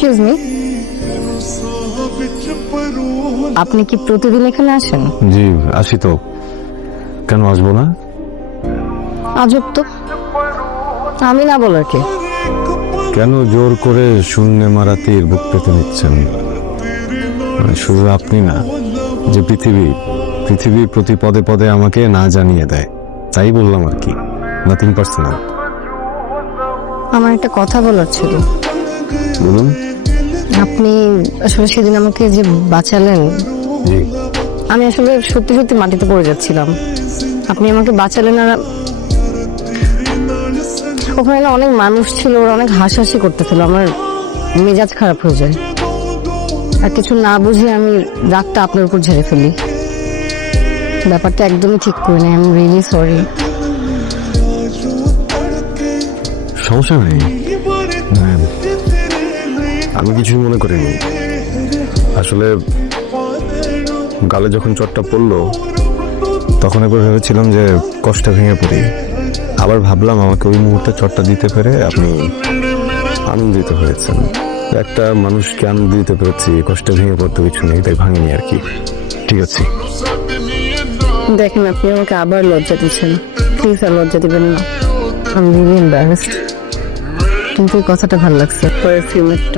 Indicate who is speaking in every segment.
Speaker 1: Excuse me, আপনি কি প্রতিদিন এখানে আসেন?
Speaker 2: জি আসি তো, কেন আসবো না?
Speaker 1: আজব তো, আমি না বলার কে?
Speaker 2: কেন জোর করে শূন্যে মারা তীর বুক পেতে নিচ্ছেন? মানে শুধু আপনি না, যে পৃথিবী প্রতি পদে পদে আমাকে না জানিয়ে দেয়, তাই বললাম আর কি, নাথিং পার্সোনাল।
Speaker 1: আমার একটা কথা বলার ছিল।
Speaker 2: বলুন।
Speaker 1: আপনি আসলে সেদিন আমাকে যে বাঁচালেন,
Speaker 2: জি।
Speaker 1: আমি আসলে সত্যি সত্যি মাটিতে পড়ে যাচ্ছিলাম, আপনি আমাকে বাঁচালেন। আর ওখানে না অনেক মানুষ ছিল, ওরা অনেক হাসাহাসি করতেছিল, আমার মেজাজ খারাপ হয়ে যায়। আর কিছু না বুঝে আমি রাগটা আপনার উপর ঝেড়ে ফেলি। ব্যাপারটা একদমই ঠিক করে নেই, আই এম রিয়েলি সরি।
Speaker 2: সমস্যা নেই, আমি কিছুই মনে করিনি। আসলে গালে যখন চোটটা পড়লো তখন একবার ভেবেছিলাম যে কষ্ট ভেঙে পড়ি, আবার ভাবলাম আমাকে ওই মুহূর্তে চোটটা দিতে পেরে আপনি আনন্দিত হয়েছেন। একটা মানুষকে আনন্দ দিতে পেরেছি, কষ্ট ভেঙে পড়তে কিছু নেই, তাই ভাঙিনি আর কি। ঠিক আছে।
Speaker 1: দেখেন, আপনি আমাকে আবার লজ্জা দিচ্ছেন, প্লিজ আর লজ্জা দিবেন না। আমি রিয়েলি এম্বারাসড, কিন্তু এই কথাটা ভালো লাগছে, পারফিউমেরটা।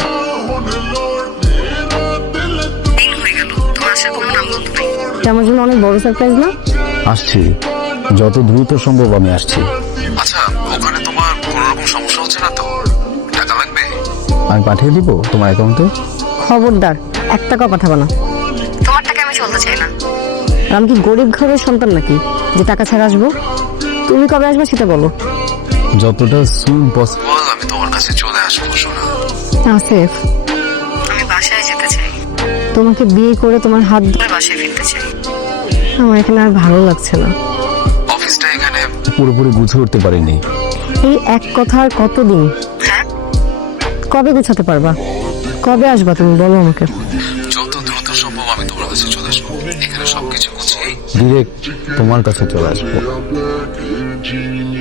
Speaker 1: আমার জন্য অনেক বড় সারপ্রাইজ না?
Speaker 3: আসছি, যত দ্রুত সম্ভব আমি আসছি।
Speaker 4: আচ্ছা, ওখানে তোমার কোনো রকম সমস্যা হচ্ছে না তো? টাকা লাগবে?
Speaker 3: আমি পাঠিয়ে দিব তোমার অ্যাকাউন্টে।
Speaker 1: খবরদার এক টাকাও পাঠাবো না, তোমার টাকা আমি চলতে চাই না। আর আমি কি গরিব ঘরের সন্তান নাকি যে টাকা ছাড়া আসবো? তুমি কবে আসবে সেটা বলো।
Speaker 3: যতটা সুন পসিবল।
Speaker 4: বল, আমি তোমার কাছে চলে আসবো। শোনা,
Speaker 1: আসিফ, আমি বাসায় যেতে চাই, তোমাকে বিয়ে করে তোমার হাত ধরে বাসায় ফিরতে চাই। আমার এখানে আর ভালো লাগছে না।
Speaker 4: অফিসটা এখানে।
Speaker 3: পুরোপুরি বুঝে উঠতে পারিনি।
Speaker 1: এই এক কথা আর কতদিন? কবে গুছাতে পারবা? কবে আসবা তুমি বলো আমাকে।
Speaker 4: যত দ্রুত সম্ভব আমি তোমার কাছে চলে আসবো। এখানে সবকিছু গুছিয়ে
Speaker 3: ডিরেক্ট তোমার কাছে চলে আসবো।